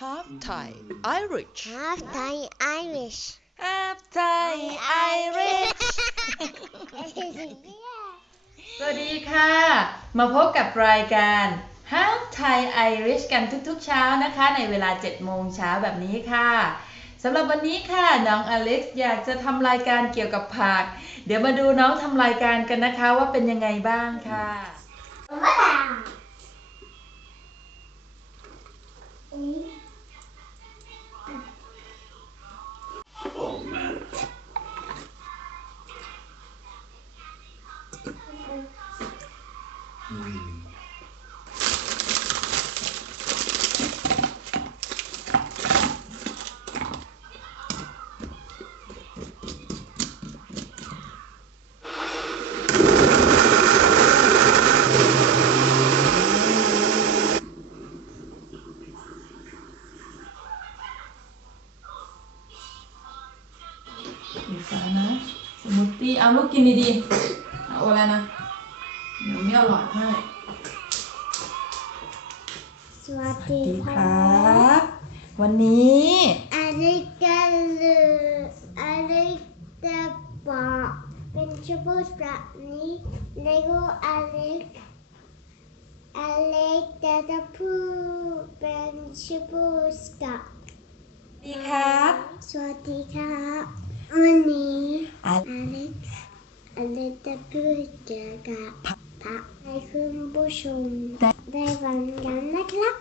half Thai Irish Half Thai Irish. half Thai Irish สวัสดีค่ะ มาพบกับรายการ How Thai Irish กันทุกๆเช้านะคะ ในเวลา 7 โมงเช้าแบบนี้ค่ะสำหรับวันนี้ค่ะ น้องอเล็กซ์อยากจะทำรายการเกี่ยวกับผัก เดี๋ยวมาดูน้องทำรายการกันนะคะว่าเป็นยังไงบ้างค่ะ Oh. Man. สีฟ้านะ สมูทตี้เอาลูกกินดีๆเอาอะไรนะ เดี๋ยวไม่อร่อยให้สวัสดีดีคครัรับ บ วันนี้อะไรกันเลยอะไรจะบอกเป็นชูบูสแบบนี้เลโก้อเล็กอเล็กจะจะพูดเป็นชูบูสกับดีครับ สวัสดีครับ วันนี้อะอเล็กอเล็กจะพูดเกี่ยวกับผักให้คุณผู้ชมได้ฟังกันนะครับ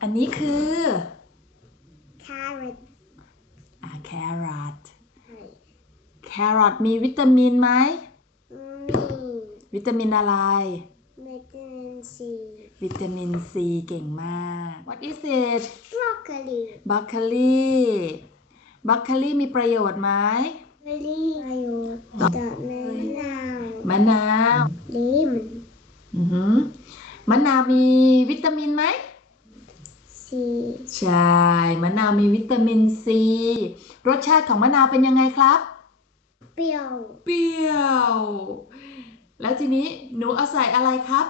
อันนี้คือ carrot อ่าแครอทแครอทมีวิตามินไหมมีวิตามินอะไร วิตามินซีวิตามินซีเก่งมาก What is it บรอกโคลีบรอกโคลีบรอกโคลีมีประโยชน์ไหมเบอร์รี่ประโยชน์ต่อมะนาวมะนาวลิมอือหือมะนาวมีวิตามินไหมซีใช่มะนาวมีวิตามินซีรสชาติของมะนาวเป็นยังไงครับ เปรี้ยว เปรี้ยว แล้วทีนี้หนูเอาใส่อะไรครับ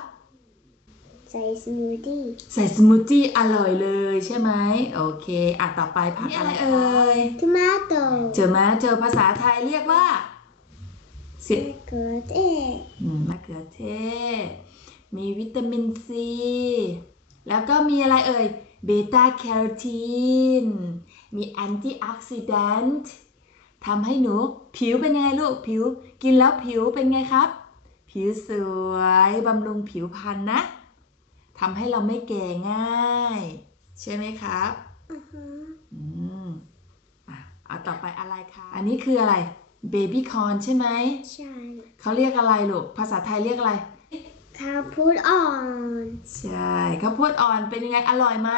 ใส่สมูทตี้ใส่สมูทตี้อร่อยเลยใช่ไหมโอเคอะต่อไปผักอะไรเอ่ยทมาโต้เจอไหมเจอภาษาไทยเรียกว่าเสียมะเขือเทศอืมมะเขือเทศ มีวิตามินซี แล้วก็มีอะไรเอ่ยเบต้าแคโรทีน มีแอนตี้ออกซิแดนต์ทำให้หนูผิวเป็นยังไงลูกผิว กินแล้วผิวเป็นไงครับ ผิวสวยบำรุงผิวพรรณนะ ทำให้เราไม่แก่ง่าย ใช่ไหมครับอือฮะอืมอะเอาต่อไปอะไรคะอันนี้คืออะไรเบบี้คอนใช่ไหมใช่เขาเรียกอะไรลูกภาษาไทยเรียกอะไรข้าวโพูดอ่อน ใช่ข้าวโพดอ่อนเป็นยังไงอร่อยไหม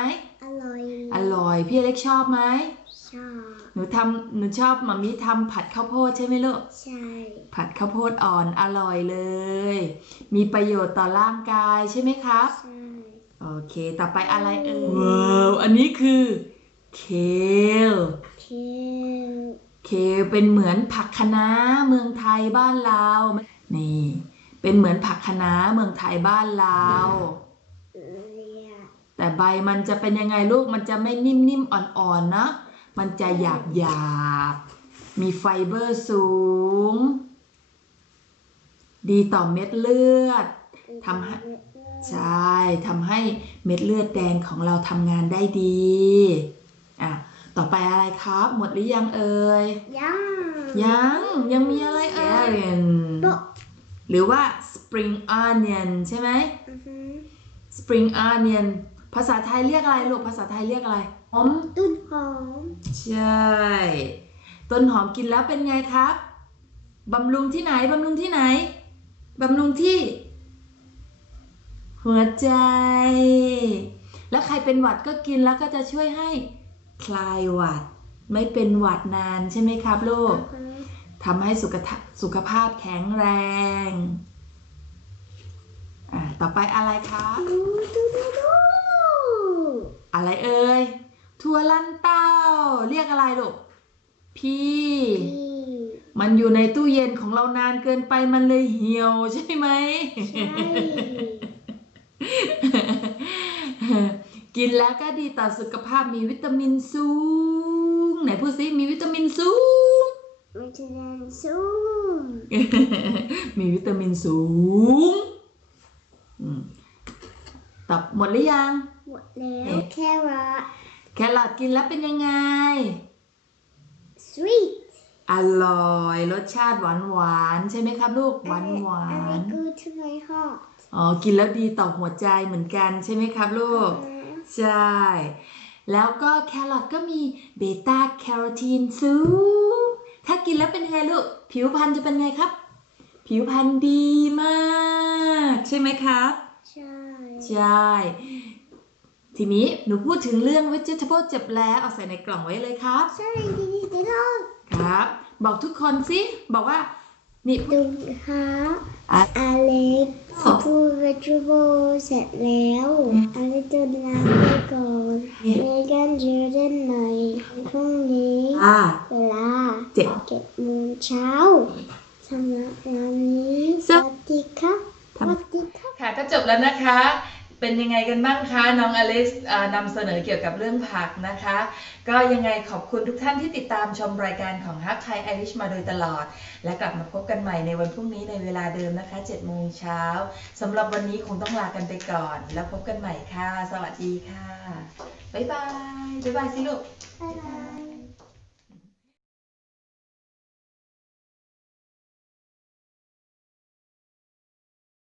อร่อย อร่อย พี่อเล็กชอบไหมชอบหนูทำหนูชอบหมามีทำผัดข้าวโพดใช่ไหมลูกใช่ ผัดข้าวโพดอ่อนอร่อยเลย มีประโยชน์ต่อร่างกายใช่ไหมครับใช่ โอเค ต่อไปอะไรเอ่ยว้าวอันนี้คือเคลเคเคลเป็นเหมือนผักคะน้าเมืองไทยบ้านเรานี่ เป็นเหมือนผักคะน้าเมืองไทยบ้านเราเรียกแต่ใบมันจะเป็นยังไงลูกมันจะไม่นิ่มๆอ่อนๆนะมันจะหยาบๆมีไฟเบอร์สูง ดีต่อเม็ดเลือดทำให้ ใช่ทำให้เม็ดเลือดแดงของเราทำงานได้ดีอะต่อไปอะไรครับ หมดหรือยังเอ่ยยัง ยังยังมีอะไรเอ่ยโต๊ะหรือว่า spring onion ใช่ไหมอือฮึ spring onion ภาษาไทยเรียกอะไรลูกภาษาไทยเรียกอะไรหอมต้นหอม ใช่ ต้นหอมกินแล้วเป็นไงครับบำรุงที่ไหนบำรุงที่ไหนบำรุงที่ หัวใจ แล้วใครเป็นหวัดก็กินแล้วก็จะช่วยให้คลายหวัด ไม่เป็นหวัดนานใช่ไหมครับลูกอือฮึทำให้สุขภาพสุขภาพแข็งแรง อ่า ต่อไปอะไรครับดูดูดูดูอะไรเอ่ยถั่วลันเต้า เรียกอะไรลูกพี่พี่ มันอยู่ในตู้เย็นของเรานานเกินไปมันเลยเหี่ยวใช่ไหมใช่ กินแล้วก็ดีต่อสุขภาพมีวิตามินสูง ไหนพูดสิมีวิตามินสูง วิตามินสูง มีวิตามินสูงอืมตอบหมดหรือยัง หมดแล้วเอ๊ะแครอทแครอทกินแล้วเป็นยังไง sweet อร่อย รสชาติหวานหวานๆใช่ไหมครับลูก หวานหวา and น อ๋อ กินแล้วดีต่อหัวใจเหมือนกันใช่ไหมครับลูก ใช่ แล้วก็แครอทก็มีเบต้าแคโรทีนสูง ถ้ากินแล้วเป็นยังไงลูก ผิวพรรณจะเป็นไงครับ ผิวพรรณดีมาก ใช่ไหมครับ ใช่ ใช่ ทีนี้หนูพูดถึงเรื่อง vegetable เจ็บแล้วเอาใส่ในกล่องไว้เลยครับ ใช่ดีดีเดี๋ยวเราครับ บอกทุกคนสิ บอกว่า นี่พูดดูฮะอะ อเล็กอ๋อพูด vegetable เสร็จแล้วอเล็กจะล้างไปก่อนเมกันเจอกันใหม่พรุ่งนี้อ่า เวลาเจ็ดเจ็ดโมงเช้าสำหรับวันนี้สสวัสวัสดีครับสทำวัสดีครับ ค่ะก็จบแล้วนะคะ เป็นยังไงกันบ้างคะน้องอลิสนำเสนอเกี่ยวกับเรื่องผักนะคะ ก็ยังไงขอบคุณทุกท่านที่ติดตามชมรายการของฮักไทยไอริชมาโดยตลอด และกลับมาพบกันใหม่ในวันพรุ่งนี้ในเวลาเดิมนะคะ7โมงเช้าสำหรับวันนี้คงต้องลากันไปก่อน แล้วพบกันใหม่ค่ะ สวัสดีค่ะ บ๊ายบาย บ๊ายบายสิลูก บ๊ายบาย